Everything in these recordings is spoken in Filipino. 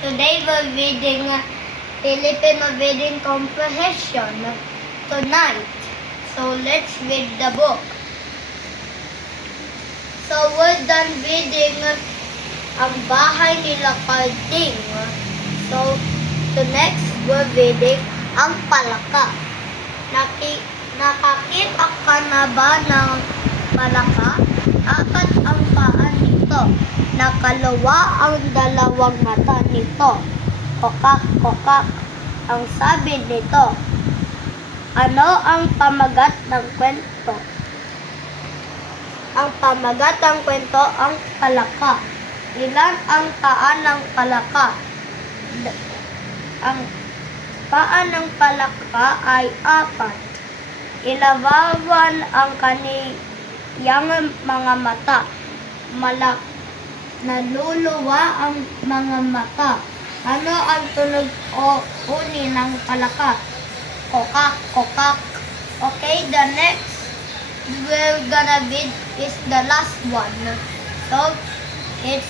Today we're reading Filipino Reading Comprehension tonight. So let's read the book. So we're done reading Ang Bahay nila Carding. So next we're reading Ang Palaka. Nakakita ka na ba ng palaka? Apat ang paa nito. Nakalawa ang dalawang mata nito. Kokak, kokak, ang sabi nito. Ano ang pamagat ng kwento? Ang pamagat ng kwento ang palaka. Ilan ang paa ng palaka? Ang paa ng palaka ay apat. Ilawawan ang kaniyang mga mata. Naluluwa ang mga mata. Ano ang tunog o uni ng palaka? Kokak, kokak. Okay, the next we're gonna read is the last one. So, it's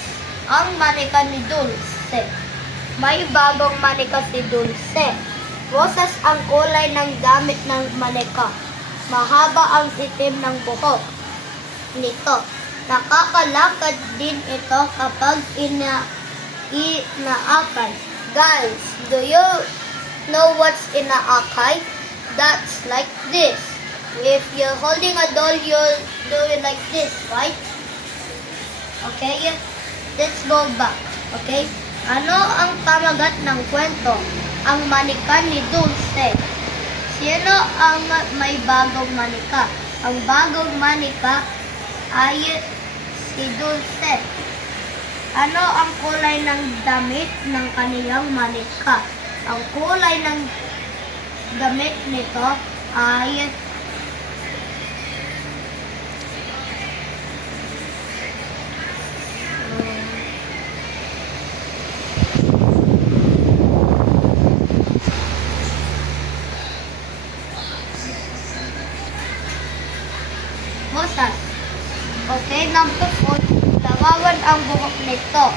ang manika ni Dulce. May bagong manika si Dulce. Rosas ang kulay ng damit ng manika. Mahaba ang itim ng buhok nito. Nakakalakad din ito kapag inaakay. Guys, do you know what's inaakay? That's like this. If you're holding a doll, you'll do it like this, right? Okay? Let's go back. Okay? Ano ang pamagat ng kwento? Ang manika ni Dulce. Sino ang may bagong manika? Ang bagong manika ay si Dulce. Ano ang kulay ng damit ng kaniyang manika? Ang kulay ng damit nito ay rosas. Okay, number 4, lawawan ang buhok nito.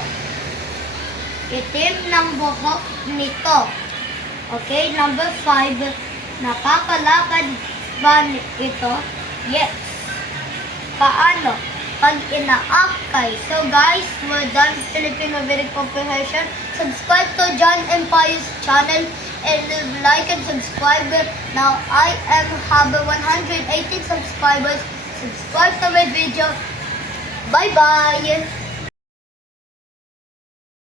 Itim ng buhok nito. Okay, number 5, nakakalakad ba ito? Yes. Paano? Pag inaakay. So guys, we're done Filipino Reading Comprehension. Subscribe to John Empire's channel and like and subscribe. Now I have 118 subscribers. Subscribe to my video. Bye-bye!